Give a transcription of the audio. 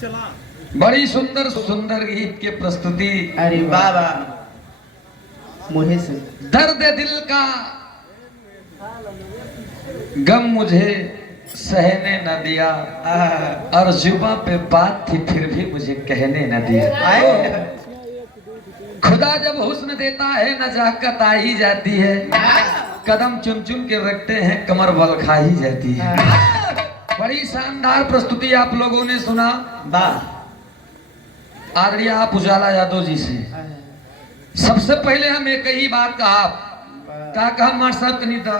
बड़ी सुंदर सुंदर गीत के प्रस्तुति। अरे बाबा मुझे से दर्द दिल का गम मुझे सहने न दिया, और जुबां पे बात थी फिर भी मुझे कहने न दिया। खुदा जब हुस्न देता है नजाकत आ ही जाती है, कदम चुन चुन के रखते हैं कमर बल खा ही जाती है। बड़ी शानदार प्रस्तुति आप लोगों ने सुना आदरणीय आप उजाला यादव जी से। सबसे पहले हम एक ही बात कहा मास्टर साहब कहीं था